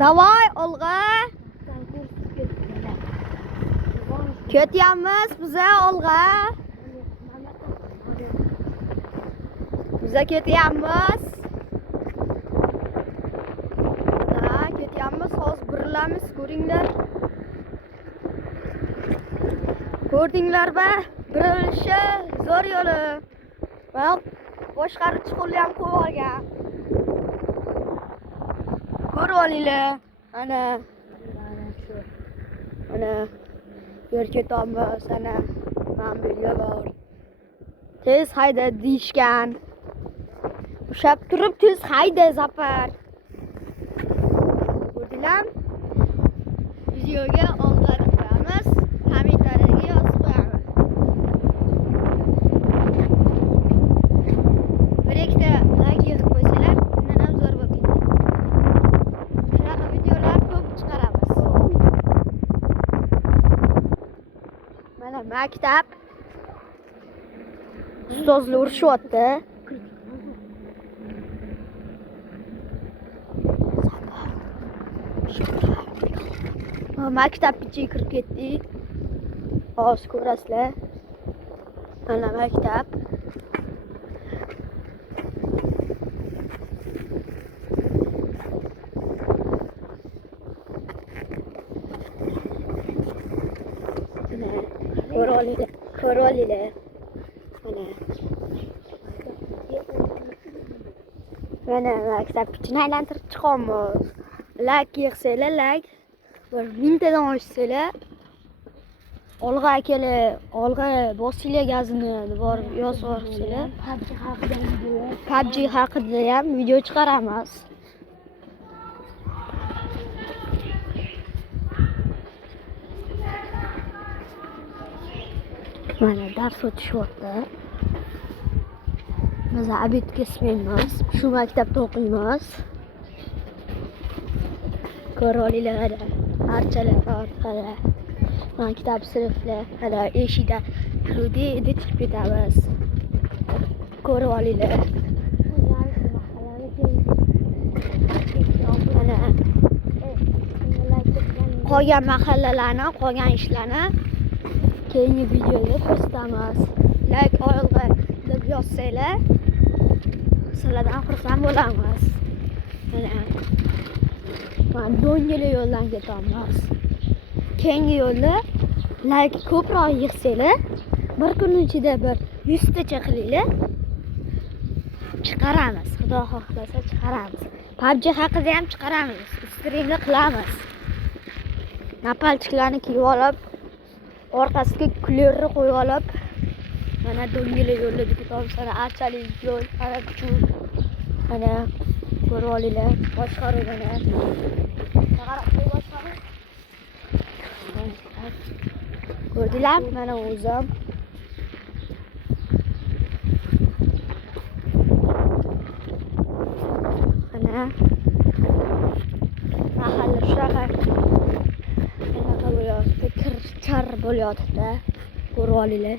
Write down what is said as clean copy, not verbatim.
Davay olg'a. Ketyapmiz biza olg'a. Biza ketyapmiz. Ketyapmiz. Hozir birilamiz, ko'ringlar. Ko'rdinglarmi? Birilishi zo'r yo'li. Va boshqaruvchi qo'lni ham qo'yib olgan. Ko'rib olinglar. Ana yer ketyapmiz. Ana men birga bor. Tez hayda deyishgan. Ushab turib tez hayda Zafar. Ko'rdinglar? Videoga olg'a qo'yamiz. Kommentariyaga yozib qo'yamiz. Bir ikkita like yozib qo'ysalar, undan ham zo'r bo'lib ketadi. Shunaqa videolar ko'p chiqaramiz. Mana maktab. Ustozlar urishyapti. Maktab ichiga kirib ketdik. Hozir ko'rasizlar. Mana maktab. Ko'rib olinglar. Mana maktab ichini aylantirib chiqamiz. Like yig'sanglar, like bir mingtadan oshsanglar, olg'a akalar, olg'a bosinglar gazini borib yozib yuborsanglar, PUBG haqida ham video chiqaramiz. Mana dars o'tishyapti. Biz abitga ismaymiz. Shu maktabda o'qiymiz. Ko'rib olinglar, archalar orqali. Maktab sinflar, hali eshikda kirdik, chiqib ketamiz. Ko'rib olinglar. Mana qolgan mahallalarni, qolgan ishlarni keyingi videoda ko'rsatamiz. Like olg'a deb yozsanglar, sizlardan xursand bo'lamiz. Mana do'ngili yo'ldan ketamiz. Keyingi yo'lda like ko'proq yig'sanglar, bir kun ichida bir 100 tacha qilinglar. Chiqaramiz. Xudo xohlasa chiqaramiz. PUBG haqida ham chiqaramiz. Streamda qilamiz. Napalchiklarni kiyib olib, orqasiga kulerni qo'yib olib, mana do'ngili yo'lda ketamiz. Mana archali yo'l, mana kuchuk. Mana ko'rib olinglar, boshqaruv mana. Ko'rdinglar? Mana o'zim. Mana mahalla shunaqa bo'lyapti, kir-char bo'lyapti. Ko'rib olinglar.